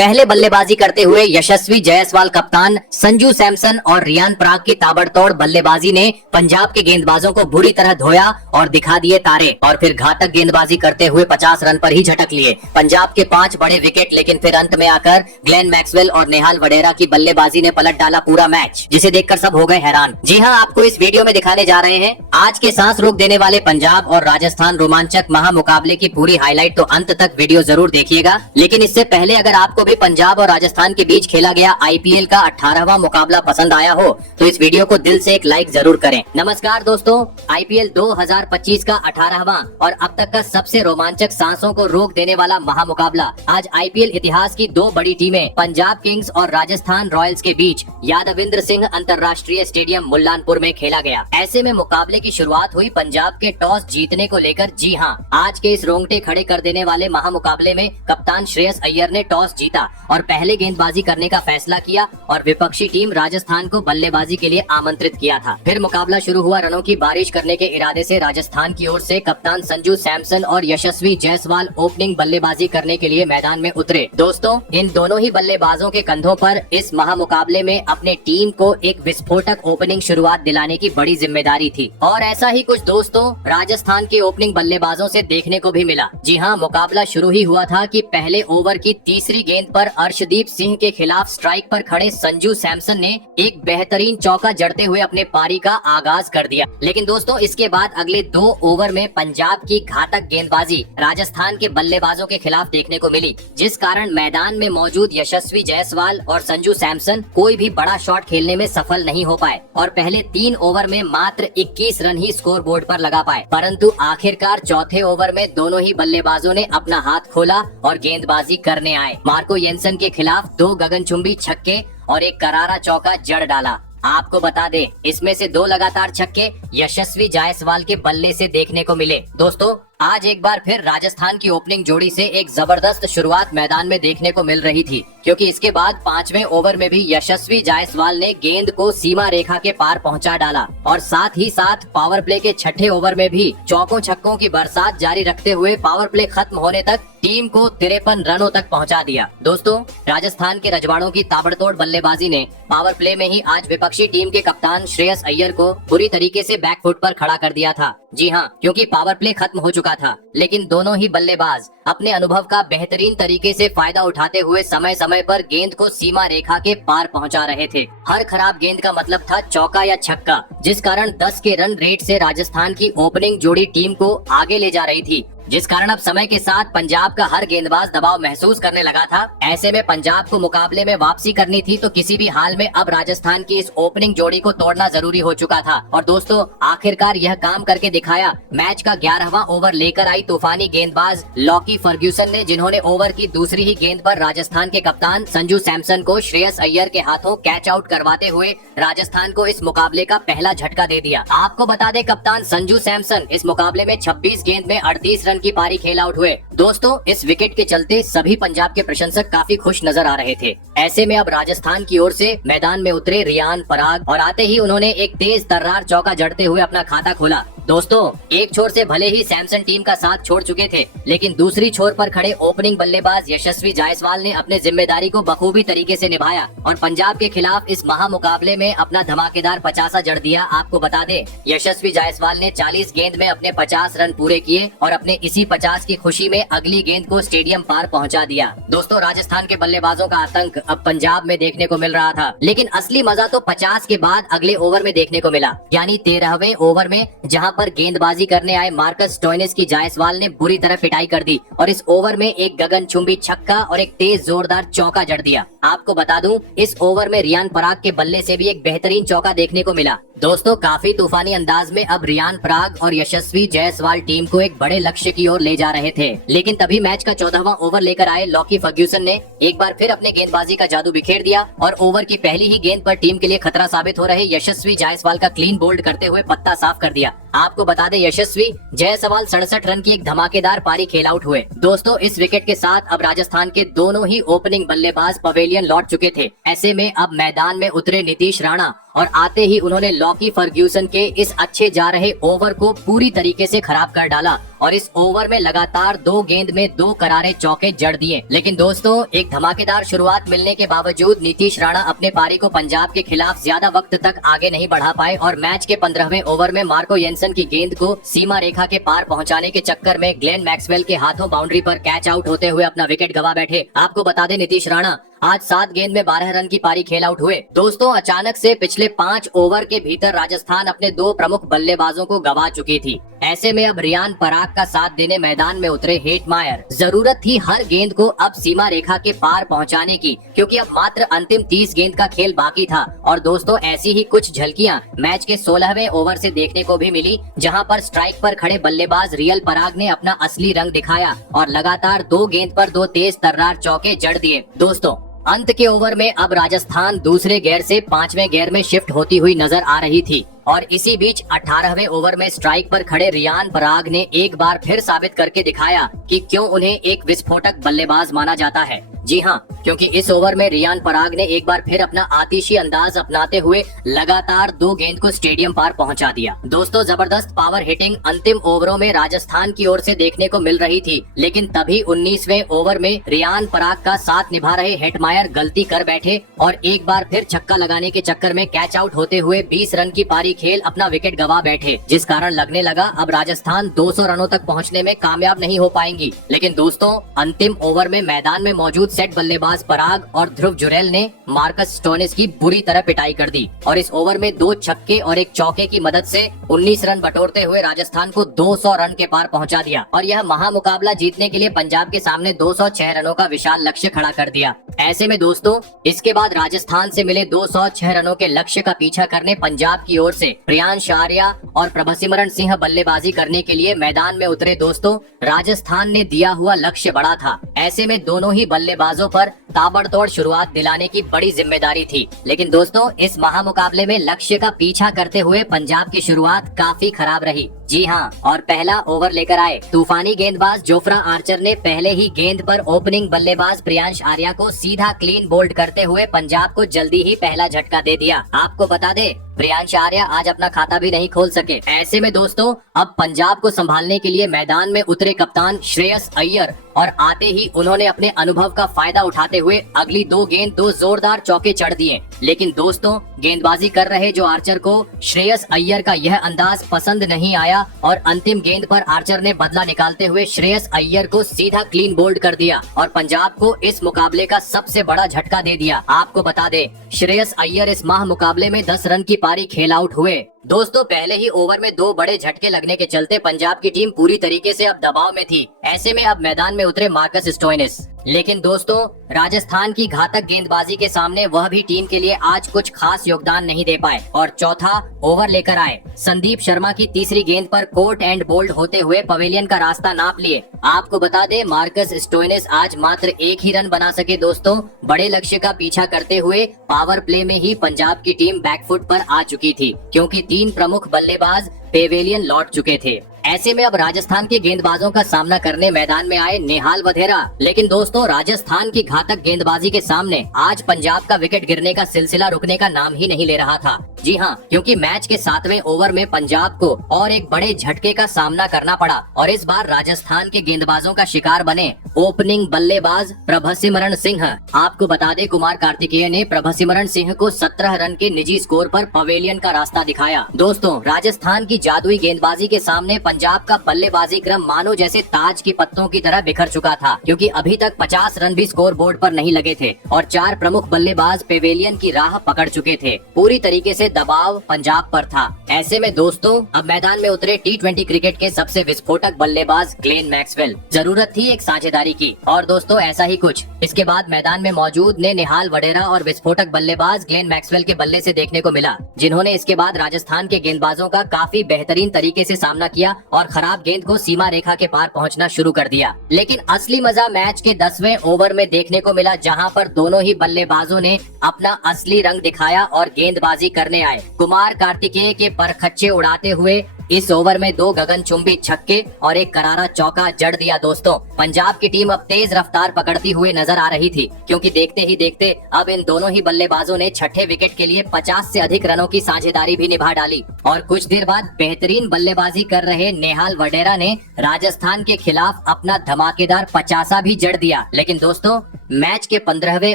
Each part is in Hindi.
पहले बल्लेबाजी करते हुए यशस्वी जायसवाल कप्तान संजू सैमसन और रियान पराग की ताबड़तोड़ बल्लेबाजी ने पंजाब के गेंदबाजों को बुरी तरह धोया और दिखा दिए तारे। और फिर घातक गेंदबाजी करते हुए 50 रन पर ही झटक लिए पंजाब के 5 बड़े विकेट। लेकिन फिर अंत में आकर ग्लेन मैक्सवेल और नेहाल वडेरा की बल्लेबाजी ने पलट डाला पूरा मैच, जिसे देखकर सब हो गए हैरान। जी हाँ, आपको इस वीडियो में दिखाने जा रहे हैं आज के सांस रोक देने वाले पंजाब और राजस्थान रोमांचक महामुकाबले की पूरी हाईलाइट। तो अंत तक वीडियो जरूर देखिएगा। लेकिन इससे पहले अगर आपको भी पंजाब और राजस्थान के बीच खेला गया आईपीएल का 18वां मुकाबला पसंद आया हो तो इस वीडियो को दिल से एक लाइक जरूर करें। नमस्कार दोस्तों, आईपीएल 2025 का 18वां और अब तक का सबसे रोमांचक सांसों को रोक देने वाला महामुकाबला आज आईपीएल इतिहास की 2 बड़ी टीमें पंजाब किंग्स और राजस्थान रॉयल्स के बीच यादविंद्र सिंह अंतर्राष्ट्रीय स्टेडियम मुल्लानपुर में खेला गया। ऐसे में मुकाबले की शुरुआत हुई पंजाब के टॉस जीतने को लेकर। जी हाँ, आज के इस रोंगटे खड़े कर देने वाले महामुकाबले में कप्तान श्रेयस अय्यर ने टॉस जीता और पहले गेंदबाजी करने का फैसला किया और विपक्षी टीम राजस्थान को बल्लेबाजी के लिए आमंत्रित किया था। फिर मुकाबला शुरू हुआ। रनों की बारिश करने के इरादे से राजस्थान की ओर से कप्तान संजू सैमसन और यशस्वी जायसवाल ओपनिंग बल्लेबाजी करने के लिए मैदान में उतरे। दोस्तों, इन दोनों ही बल्लेबाजों के कंधों पर इस महामुकाबले में अपने टीम को एक विस्फोटक ओपनिंग शुरुआत दिलाने की बड़ी जिम्मेदारी थी। और ऐसा ही कुछ दोस्तों राजस्थान के ओपनिंग बल्लेबाजों से देखने को भी मिला। जी हाँ, मुकाबला शुरू ही हुआ था कि पहले ओवर की तीसरी गेंद पर अर्शदीप सिंह के खिलाफ स्ट्राइक पर खड़े संजू सैमसन ने एक बेहतरीन चौका जड़ते हुए अपने पारी का आगाज कर दिया। लेकिन दोस्तों, इसके बाद अगले 2 ओवर में पंजाब की घातक गेंदबाजी राजस्थान के बल्लेबाजों के खिलाफ देखने को मिली, जिस कारण मैदान में मौजूद यशस्वी जायसवाल और संजू सैमसन कोई भी बड़ा शॉट खेलने में सफल नहीं हो पाए और पहले 3 ओवर में मात्र 21 रन ही स्कोर बोर्ड पर लगा पाए। परंतु आखिरकार चौथे ओवर में दोनों ही बल्लेबाजों ने अपना हाथ खोला और गेंदबाजी करने आए। मार्को येंसन के खिलाफ 2 गगनचुंबी छक्के और एक करारा चौका जड़ डाला। आपको बता दें, इसमें से 2 लगातार छक्के यशस्वी जायसवाल के बल्ले से देखने को मिले। दोस्तों, आज एक बार फिर राजस्थान की ओपनिंग जोड़ी से एक जबरदस्त शुरुआत मैदान में देखने को मिल रही थी, क्योंकि इसके बाद 5वें ओवर में भी यशस्वी जायसवाल ने गेंद को सीमा रेखा के पार पहुंचा डाला और साथ ही साथ पावर प्ले के 6ठे ओवर में भी चौकों छक्कों की बरसात जारी रखते हुए पावर प्ले खत्म होने तक टीम को 53 रनों तक पहुंचा दिया। दोस्तों, राजस्थान के रजवाड़ों की ताबड़तोड़ बल्लेबाजी ने पावर प्ले में ही आज विपक्षी टीम के कप्तान श्रेयस अय्यर को पूरी तरीके से बैकफुट पर खड़ा कर दिया था। जी हाँ, क्योंकि पावर प्ले खत्म हो चुका था, लेकिन दोनों ही बल्लेबाज अपने अनुभव का बेहतरीन तरीके से फायदा उठाते हुए समय समय पर गेंद को सीमा रेखा के पार पहुंचा रहे थे। हर खराब गेंद का मतलब था चौका या छक्का, जिस कारण 10 के रन रेट से राजस्थान की ओपनिंग जोड़ी टीम को आगे ले जा रही थी, जिस कारण अब समय के साथ पंजाब का हर गेंदबाज दबाव महसूस करने लगा था। ऐसे में पंजाब को मुकाबले में वापसी करनी थी, तो किसी भी हाल में अब राजस्थान की इस ओपनिंग जोड़ी को तोड़ना जरूरी हो चुका था। और दोस्तों, आखिरकार यह काम करके दिखाया मैच का 11वां ओवर लेकर आई तूफानी गेंदबाज लॉकी फर्ग्यूसन ने, जिन्होंने ओवर की दूसरी ही गेंद पर राजस्थान के कप्तान संजू सैमसन को श्रेयस अय्यर के हाथों कैच आउट करवाते हुए राजस्थान को इस मुकाबले का पहला झटका दे दिया। आपको बता दें, कप्तान संजू सैमसन इस मुकाबले में 26 गेंद में 38 रन की पारी खेल आउट हुए। दोस्तों, इस विकेट के चलते सभी पंजाब के प्रशंसक काफी खुश नजर आ रहे थे। ऐसे में अब राजस्थान की ओर से मैदान में उतरे रियान पराग और आते ही उन्होंने एक तेज तर्रार चौका जड़ते हुए अपना खाता खोला। दोस्तों, एक छोर से भले ही सैमसन टीम का साथ छोड़ चुके थे, लेकिन दूसरी छोर पर खड़े ओपनिंग बल्लेबाज यशस्वी जायसवाल ने अपने जिम्मेदारी को बखूबी तरीके से निभाया और पंजाब के खिलाफ इस महामुकाबले में अपना धमाकेदार 50 जड़ दिया। आपको बता दें, यशस्वी जायसवाल ने 40 गेंद में अपने 50 रन पूरे किए और अपने इसी 50 की खुशी में अगली गेंद को स्टेडियम पार पहुंचा दिया। दोस्तों, राजस्थान के बल्लेबाजों का आतंक अब पंजाब में देखने को मिल रहा था, लेकिन असली मजा तो 50 के बाद अगले ओवर में देखने को मिला, यानी 13वें ओवर में, जहां पर गेंदबाजी करने आए मार्कस स्टोइनिस की जायसवाल ने बुरी तरह पिटाई कर दी और इस ओवर में एक गगनचुंबी छक्का और एक तेज जोरदार चौका जड़ दिया। आपको बता दूं, इस ओवर में रियान पराग के बल्ले से भी एक बेहतरीन चौका देखने को मिला। दोस्तों, काफी तूफानी अंदाज में अब रियान पराग और यशस्वी जायसवाल टीम को एक बड़े लक्ष्य की ओर ले जा रहे थे, लेकिन तभी मैच का 14वां ओवर लेकर आए लॉकी फर्ग्यूसन ने एक बार फिर अपने गेंदबाजी का जादू बिखेर दिया और ओवर की पहली ही गेंद पर टीम के लिए खतरा साबित हो रहे यशस्वी जायसवाल का क्लीन बोल्ड करते हुए पत्ता साफ कर दिया। आपको बता दें, यशस्वी जायसवाल 67 रन की एक धमाकेदार पारी खेल आउट हुए। दोस्तों, इस विकेट के साथ अब राजस्थान के दोनों ही ओपनिंग बल्लेबाज पवेलियन लौट चुके थे। ऐसे में अब मैदान में उतरे नीतीश राणा और आते ही उन्होंने लॉकी फर्ग्यूसन के इस अच्छे जा रहे ओवर को पूरी तरीके से खराब कर डाला और इस ओवर में लगातार 2 गेंद में 2 करारे चौके जड़ दिए। लेकिन दोस्तों, एक धमाकेदार शुरुआत मिलने के बावजूद नीतीश राणा अपने पारी को पंजाब के खिलाफ ज्यादा वक्त तक आगे नहीं बढ़ा पाए और मैच के 15वें ओवर में मार्को येंसन की गेंद को सीमा रेखा के पार पहुंचाने के चक्कर में ग्लेन मैक्सवेल के हाथों बाउंड्री पर कैच आउट होते हुए अपना विकेट गवा बैठे। आपको बता दें, नीतीश राणा आज 7 गेंद में 12 रन की पारी खेल आउट हुए। दोस्तों, अचानक से पिछले 5 ओवर के भीतर राजस्थान अपने 2 प्रमुख बल्लेबाजों को गवा चुकी थी। ऐसे में अब रियान पराग का साथ देने मैदान में उतरे हेटमायर। जरूरत थी हर गेंद को अब सीमा रेखा के पार पहुंचाने की, क्योंकि अब मात्र अंतिम 30 गेंद का खेल बाकी था। और दोस्तों, ऐसी ही कुछ झलकियां मैच के 16वें ओवर से देखने को भी मिली, जहां पर स्ट्राइक पर खड़े बल्लेबाज रियल पराग ने अपना असली रंग दिखाया और लगातार 2 गेंद पर 2 तेज तर्रार चौके जड़ दिए। दोस्तों, अंत के ओवर में अब राजस्थान दूसरे गियर से 5वें गियर में शिफ्ट होती हुई नजर आ रही थी और इसी बीच 18वें ओवर में स्ट्राइक पर खड़े रियान पराग ने एक बार फिर साबित करके दिखाया कि क्यों उन्हें एक विस्फोटक बल्लेबाज माना जाता है। जी हाँ, क्योंकि इस ओवर में रियान पराग ने एक बार फिर अपना आतिशी अंदाज अपनाते हुए लगातार 2 गेंद को स्टेडियम पार पहुंचा दिया। दोस्तों, जबरदस्त पावर हिटिंग अंतिम ओवरों में राजस्थान की ओर से देखने को मिल रही थी, लेकिन तभी 19वें ओवर में रियान पराग का साथ निभा रहे हेटमायर गलती कर बैठे और एक बार फिर छक्का लगाने के चक्कर में कैच आउट होते हुए 20 रन की पारी खेल अपना विकेट गवा बैठे, जिस कारण लगने लगा अब राजस्थान 200 रनों तक पहुँचने में कामयाब नहीं हो पाएंगी। लेकिन दोस्तों, अंतिम ओवर में मैदान में मौजूद सेट बल्लेबाज पराग और ध्रुव जुरैल ने मार्कस स्टोइनिस की बुरी तरह पिटाई कर दी और इस ओवर में 2 छक्के और 1 चौके की मदद से 19 रन बटोरते हुए राजस्थान को 200 रन के पार पहुंचा दिया और यह महामुकाबला जीतने के लिए पंजाब के सामने 206 रनों का विशाल लक्ष्य खड़ा कर दिया। ऐसे में दोस्तों, इसके बाद राजस्थान से मिले 206 रनों के लक्ष्य का पीछा करने पंजाब की ओर से प्रियांश आर्या और प्रभसिमरन सिंह बल्लेबाजी करने के लिए मैदान में उतरे। दोस्तों, राजस्थान ने दिया हुआ लक्ष्य बड़ा था। ऐसे में दोनों ही बल्लेबाजों पर ताबड़तोड़ शुरुआत दिलाने की बड़ी जिम्मेदारी थी। लेकिन दोस्तों, इस महामुकाबले में लक्ष्य का पीछा करते हुए पंजाब की शुरुआत काफी खराब रही। जी हाँ, और पहला ओवर लेकर आए तूफानी गेंदबाज जोफ्रा आर्चर ने पहले ही गेंद पर ओपनिंग बल्लेबाज प्रियांश आर्या को सीधा क्लीन बोल्ड करते हुए पंजाब को जल्दी ही पहला झटका दे दिया। आपको बता दे, प्रियांश आर्या आज अपना खाता भी नहीं खोल सके। ऐसे में दोस्तों, अब पंजाब को संभालने के लिए मैदान में उतरे कप्तान श्रेयस अय्यर और आते ही उन्होंने अपने अनुभव का फायदा उठाते हुए अगली 2 गेंद 2 जोरदार चौके चढ़ दिए। लेकिन दोस्तों, गेंदबाजी कर रहे जो आर्चर को श्रेयस अय्यर का यह अंदाज पसंद नहीं आया और अंतिम गेंद पर आर्चर ने बदला निकालते हुए श्रेयस अय्यर को सीधा क्लीन बोल्ड कर दिया और पंजाब को इस मुकाबले का सबसे बड़ा झटका दे दिया। आपको बता दे, श्रेयस अय्यर इस माह मुकाबले में 10 रन की पारी खेल आउट हुए। दोस्तों, पहले ही ओवर में 2 बड़े झटके लगने के चलते पंजाब की टीम पूरी तरीके से अब दबाव में थी। ऐसे में अब मैदान में उतरे मार्कस स्टोइनिस। लेकिन दोस्तों, राजस्थान की घातक गेंदबाजी के सामने वह भी टीम के लिए आज कुछ खास योगदान नहीं दे पाए और चौथा ओवर लेकर आए संदीप शर्मा की तीसरी गेंद पर कोट एंड बोल्ड होते हुए पवेलियन का रास्ता नाप लिए। आपको बता दे, मार्कस स्टोइनिस आज मात्र 1 ही रन बना सके। दोस्तों, बड़े लक्ष्य का पीछा करते हुए पावर प्ले में ही पंजाब की टीम बैकफुट पर आ चुकी थी, क्योंकि 3 प्रमुख बल्लेबाज पेवेलियन लौट चुके थे। ऐसे में अब राजस्थान के गेंदबाजों का सामना करने मैदान में आए नेहाल वधेरा। लेकिन दोस्तों, राजस्थान की घातक गेंदबाजी के सामने आज पंजाब का विकेट गिरने का सिलसिला रुकने का नाम ही नहीं ले रहा था। जी हाँ, क्योंकि मैच के 7वें ओवर में पंजाब को और एक बड़े झटके का सामना करना पड़ा और इस बार राजस्थान के गेंदबाजों का शिकार बने ओपनिंग बल्लेबाज प्रभसिमरन सिंह। आपको बता दे, कुमार कार्तिकेय ने प्रभसिमरन सिंह को 17 रन के निजी स्कोर पर पवेलियन का रास्ता दिखाया। दोस्तों, राजस्थान की जादुई गेंदबाजी के सामने पंजाब का बल्लेबाजी क्रम मानो जैसे ताज की पत्तों की तरह बिखर चुका था, क्योंकि अभी तक 50 रन भी स्कोर बोर्ड पर नहीं लगे थे और 4 प्रमुख बल्लेबाज पेवेलियन की राह पकड़ चुके थे। पूरी तरीके से दबाव पंजाब पर था। ऐसे में दोस्तों, अब मैदान में उतरे T20 क्रिकेट के सबसे विस्फोटक बल्लेबाज ग्लेन मैक्सवेल। जरूरत थी एक साझेदारी की और दोस्तों, ऐसा ही कुछ इसके बाद मैदान में मौजूद ने निहाल वडेरा और विस्फोटक बल्लेबाज ग्लेन मैक्सवेल के बल्ले से देखने को मिला, जिन्होंने इसके बाद राजस्थान के गेंदबाजों का काफी बेहतरीन तरीके से सामना किया और खराब गेंद को सीमा रेखा के पार पहुंचना शुरू कर दिया। लेकिन असली मजा मैच के 10वें ओवर में देखने को मिला, जहां पर दोनों ही बल्लेबाजों ने अपना असली रंग दिखाया और गेंदबाजी करने आए। कुमार कार्तिकेय के परखच्चे उड़ाते हुए इस ओवर में 2 गगनचुंबी छक्के और एक करारा चौका जड़ दिया दोस्तों। पंजाब की टीम अब तेज रफ्तार पकड़ती हुई नजर आ रही थी, क्योंकि देखते ही देखते अब इन दोनों ही बल्लेबाजों ने छठे विकेट के लिए 50 से अधिक रनों की साझेदारी भी निभा डाली। और कुछ देर बाद बेहतरीन बल्लेबाजी कर रहे नेहाल वडेरा ने राजस्थान के खिलाफ अपना धमाकेदार 50 भी जड़ दिया। लेकिन दोस्तों, मैच के 15वें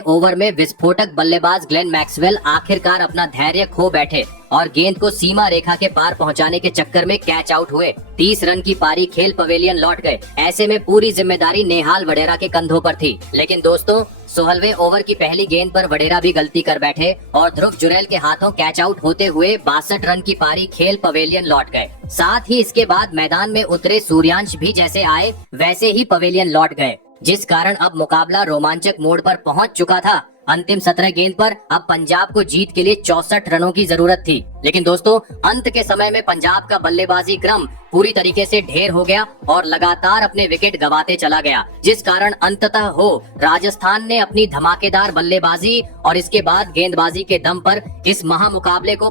ओवर में विस्फोटक बल्लेबाज ग्लेन मैक्सवेल आखिरकार अपना धैर्य खो बैठे और गेंद को सीमा रेखा के पार पहुंचाने के चक्कर में कैच आउट हुए। 30 रन की पारी खेल पवेलियन लौट गए। ऐसे में पूरी जिम्मेदारी नेहाल वडेरा के कंधों पर थी। लेकिन दोस्तों, 16वें ओवर की पहली गेंद पर वडेरा भी गलती कर बैठे और ध्रुव जुरैल के हाथों कैच आउट होते हुए 62 रन की पारी खेल पवेलियन लौट गए। साथ ही इसके बाद मैदान में उतरे सूर्यांश भी जैसे आए वैसे ही पवेलियन लौट गए, जिस कारण अब मुकाबला रोमांचक मोड़ पर पहुंच चुका था। अंतिम 17 गेंद पर अब पंजाब को जीत के लिए 64 रनों की जरूरत थी। लेकिन दोस्तों, अंत के समय में पंजाब का बल्लेबाजी क्रम पूरी तरीके से ढेर हो गया और लगातार अपने विकेट गंवाते चला गया, जिस कारण अंततः राजस्थान ने अपनी धमाकेदार बल्लेबाजी और इसके बाद गेंदबाजी के दम पर इस महामुकाबले को